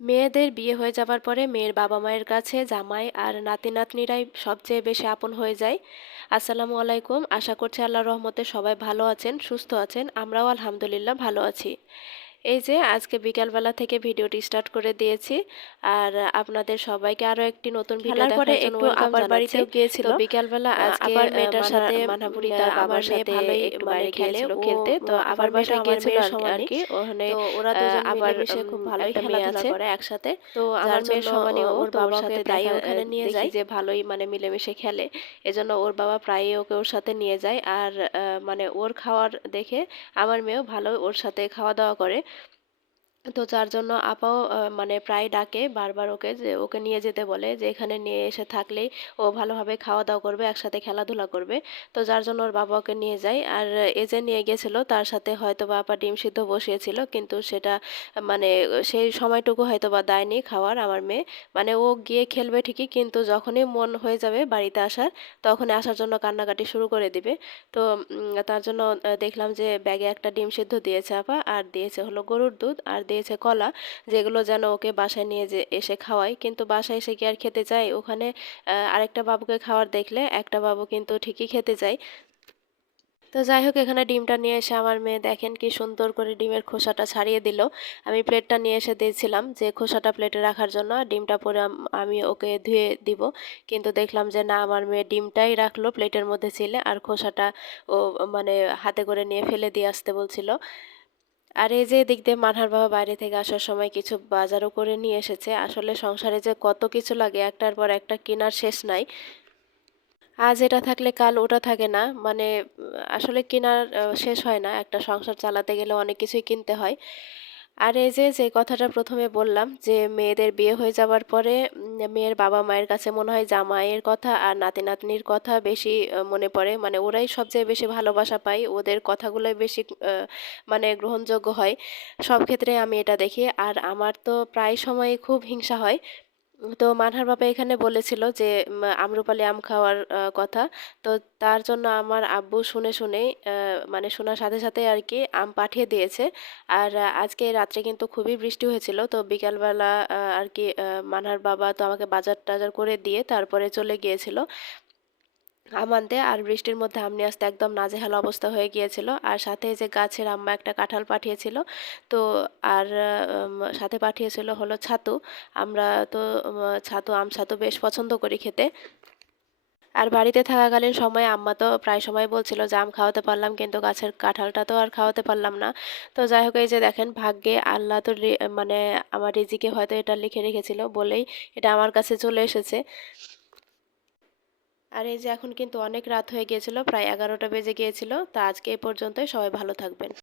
মেয়েদের বিয়ে হয়ে যাওয়ার পরে মেয়ের বাবা মায়ের কাছে জামাই আর নাতি নাতনিরাই সবচেয়ে বেশি আপন হয়ে যায়। আসসালামু আলাইকুম। আশা করছি আল্লাহ রহমতে সবাই ভালো আছেন, সুস্থ আছেন। আমরাও আলহামদুলিল্লাহ ভালো আছি। এই যে আজকে বিকালবেলা থেকে ভিডিওটি স্টার্ট করে দিয়েছি। আর আপনাদের সবাইকে আরও একটি নতুন ভিডিও দেখার জন্য একটু welcome আবার জানাচ্ছি। বাড়িতেও গিয়েছিল। বিকালবেলা আজকে আবার মেয়েটার সাথে মানাপুরি তার বাবার সাথে ভালোই একটু মানে বাইরে গিয়েছিল খেলতে। তো আবার আবার বাসায় বাসায় গিয়েছিল গিয়েছিল আর আর কি। ওখানে ওরা দুজন আবার মিলেমিশে খুব ভালোই খেলাধুলা করে একসাথে। তো আমার মেয়ের সমানই ওর তো সাথে প্রায় প্রায় ওখানে নিয়ে যায়। যে ভালোই মানে মিলেমিশে খেলে। এজন্য ওর বাবা প্রায়ই ওকে ওর সাথে নিয়ে যায়। আর মানে ওর খাওয়ার দেখে আমার মেয়েও ভালো ওর সাথে খাওয়া দাওয়া করে। তো যার জন্য আপাও মানে প্রায় ডাকে বারবার ওকে যে ওকে নিয়ে যেতে বলে যে এখানে নিয়ে এসে থাকলেই ও ভালোভাবে খাওয়া দাওয়া করবে, একসাথে খেলাধুলা করবে। তো যার জন্য ওর বাবা ওকে নিয়ে যায়। আর এ যে নিয়ে গেছিল তার সাথে হয়তো বা আপা ডিম সিদ্ধ বসিয়েছিল কিন্তু সেটা মানে সেই সময়টুকু হয়তো বা দেয়নি খাওয়ার আমার মেয়ে। মানে ও গিয়ে খেলবে ঠিকই কিন্তু যখনই মন হয়ে যাবে বাড়িতে আসার তখনই আসার জন্য কান্নাকাটি শুরু করে দিবে। তো তার জন্য দেখলাম যে ব্যাগে একটা ডিম সিদ্ধ দিয়েছে আপা আর দিয়েছে হলো গরুর দুধ আর দিয়েছে কলা, যেগুলো যেন ওকে বাসায় নিয়ে যে এসে খাওয়াই কিন্তু বাসায় এসে কি আর খেতে চাই ওখানে আরেকটা বাবুকে খাওয়ার দেখলে একটা বাবু কিন্তু ঠিকই খেতে চায়। তো যাই হোক, এখানে ডিমটা নিয়ে এসে আমার মেয়ে দেখেন কি সুন্দর করে ডিমের খোসাটা ছাড়িয়ে দিল। আমি প্লেটটা নিয়ে এসে দিয়েছিলাম যে খোসাটা প্লেটে রাখার জন্য ডিমটা পরে আমি ওকে ধুয়ে দিব। কিন্তু দেখলাম যে না, আমার মেয়ে ডিমটাই রাখল প্লেটের মধ্যে ছিলে, আর খোসাটা ও মানে হাতে করে নিয়ে ফেলে দিয়ে আসতে বলছিল। আর এই যে দেখতে দিয়ে মানহার বাবা বাইরে থেকে আসার সময় কিছু বাজারও করে নিয়ে এসেছে। আসলে সংসারে যে কত কিছু লাগে, একটার পর একটা কেনার শেষ নাই। আজ এটা থাকলে কাল ওটা থাকে না। মানে আসলে কেনার শেষ হয় না। একটা সংসার চালাতে গেলে অনেক কিছুই কিনতে হয়। আর এই যে যে কথাটা প্রথমে বললাম যে, মেয়েদের বিয়ে হয়ে যাওয়ার পরে মেয়ের বাবা মায়ের কাছে মনে হয় জামাইয়ের কথা আর নাতি নাতনির কথা বেশি মনে পড়ে। মানে ওরাই সবচেয়ে বেশি ভালোবাসা পায়, ওদের কথাগুলোই বেশি মানে গ্রহণযোগ্য হয়। সব ক্ষেত্রে আমি এটা দেখি। আর আমার তো প্রায় সময়ই খুব হিংসা হয়। তো মানহার বাবা এখানে বলেছিল যে আমরুপালি আম খাওয়ার কথা। তো তার জন্য আমার আব্বু শুনে শুনেই মানে শোনার সাথে সাথে আর কি আম পাঠিয়ে দিয়েছে। আর আজকে রাত্রে কিন্তু খুবই বৃষ্টি হয়েছিল। তো বিকালবেলা আর কি মানহার বাবা তো আমাকে বাজার টাজার করে দিয়ে তারপরে চলে গিয়েছিল। আম আর বৃষ্টির মধ্যে আম নিয়ে আসতে একদম নাজেহাল অবস্থা হয়ে গিয়েছিল। আর সাথে যে গাছের আম্মা একটা কাঁঠাল পাঠিয়েছিল, তো আর সাথে পাঠিয়েছিল হলো ছাতু। আমরা তো ছাতু, আম ছাতু বেশ পছন্দ করি খেতে। আর বাড়িতে থাকাকালীন সময়ে আম্মা তো প্রায় সময় বলছিল যে, আম খাওয়াতে পারলাম, কিন্তু গাছের কাঁঠালটা তো আর খাওয়াতে পারলাম না। তো যাই হোক, এই যে দেখেন, ভাগ্যে আল্লাহ তো মানে আমার রিজিকে হয়তো এটা লিখে রেখেছিল বলেই এটা আমার কাছে চলে এসেছে। আর এই যে এখন কিন্তু অনেক রাত হয়ে গিয়েছিল, প্রায় এগারোটা বেজে গিয়েছিল, তা আজকে এ পর্যন্তই। সবাই ভালো থাকবেন।